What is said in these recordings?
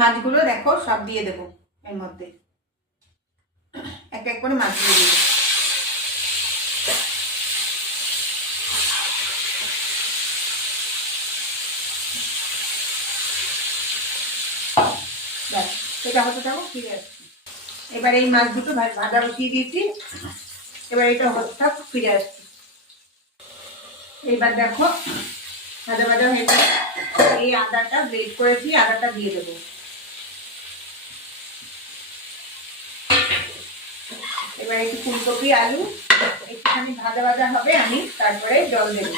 মাছগুলো দেখো সব দিয়ে দেবো এর মধ্যে, এক এক করে মাছগুলো দিয়ে দেবো। ব্যাস, এটা হতে থাকো, ফিরে আসছি। এবার এই মাছ দুটো ভাজা বসিয়ে দিয়েছি, এবার এটা হতে থাক, ফিরে আসছি। এইবার দেখো ভাজা ভাজা হয়ে গেছে, এই আদাটা গ্রেট করেছি, আদাটা দিয়ে দেবো। এবার একটু ফুলকপি আলু একটুখানি ভাজা ভাজা হবে, আমি তারপরে জল দেবো।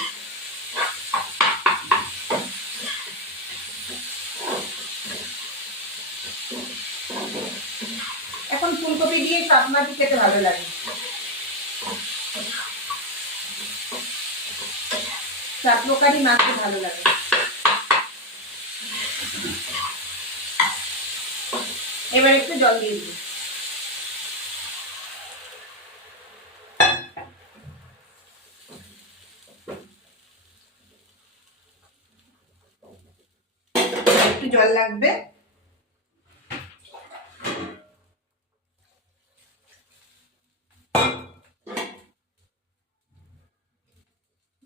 এখন ফুলকপি দিয়ে সব মাছই খেতে ভালো লাগে, সব প্রকারই মাছ ভালো লাগে। এবার একটু জল দিয়ে দিই। একটু জল লাগবে,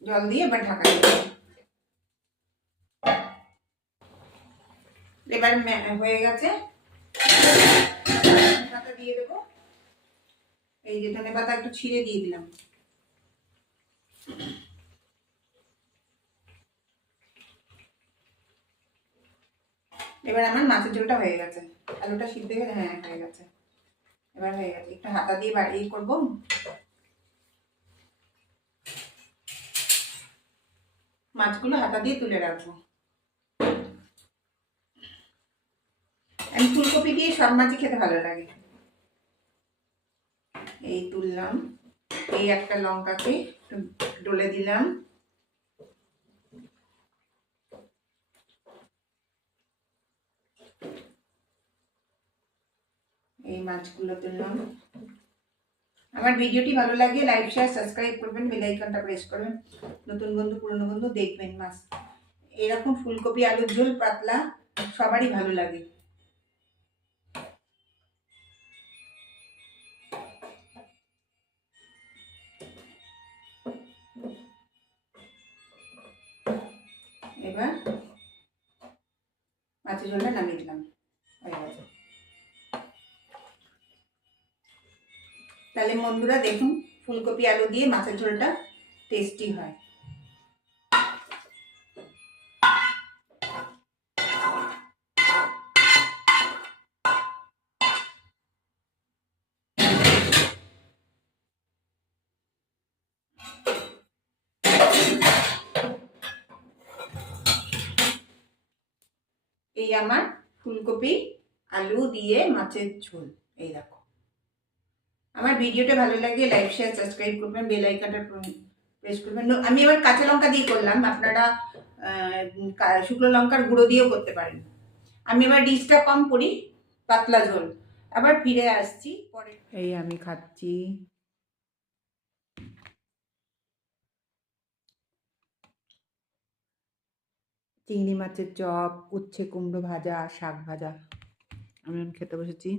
জল দিয়ে এবার ঢাকা দেবো। এবার হয়ে গেছে, ঢাকা দিয়ে দেবো। এই যে ধনে পাতা একটু ছিঁড়ে দিয়ে দিলাম। এবার আমার মাছের ঝোলটা হয়ে গেছে, আলুটা সিদ্ধ হয়ে, হ্যাঁ হয়ে গেছে, এবার হয়ে গেছে। একটু হাতা দিয়ে বাড়িয়ে করবো, মাছগুলো হাতা দিয়ে তুলে রাখবো। আমি ফুলকপি দিয়ে সব মাছই খেতে ভালো লাগে। এই তুললাম, এই একটা লঙ্কাকে ডলে দিলাম, এই মাছগুলো তুললাম। আমার ভিডিওটি ভালো লাগে লাইক শেয়ার সাবস্ক্রাইব করবেন, বেল আইকনটা প্রেস করবেন। নতুন বন্ধু পুরনো বন্ধু দেখবেন। মাছ এরকম ফুলকপি আলুর ঝোল পাতলা সবারই ভালো লাগে। এবার মাছের ঝোলটা নামিয়ে দিলাম, হয়ে গেছে। তাহলে বন্ধুরা দেখুন, ফুলকপি আলু দিয়ে মাছের ঝোলটা টেস্টি হয়। এই আমার ফুলকপি আলু দিয়ে মাছের ঝোল, এই দেখো। আমার ভিডিওটা ভালো লাগে লাইক শেয়ার সাবস্ক্রাইব করবেন, বেল আইকনটা প্রেস করবেন। আমি এবার কাঁচা লঙ্কা দিয়ে করলাম, আপনারা শুকনো লঙ্কার গুঁড়ো দিয়েও করতে পারেন। আমি এবার ডিশটা কম করি, পাতলা ঝোল। আবার ফিরে আসছি পরে। এই আমি খাচ্ছি চিংড়ি মাছের চপ, উচ্ছে কুমড়ো ভাজা, শাক ভাজা। আমি খেতে বসেছি।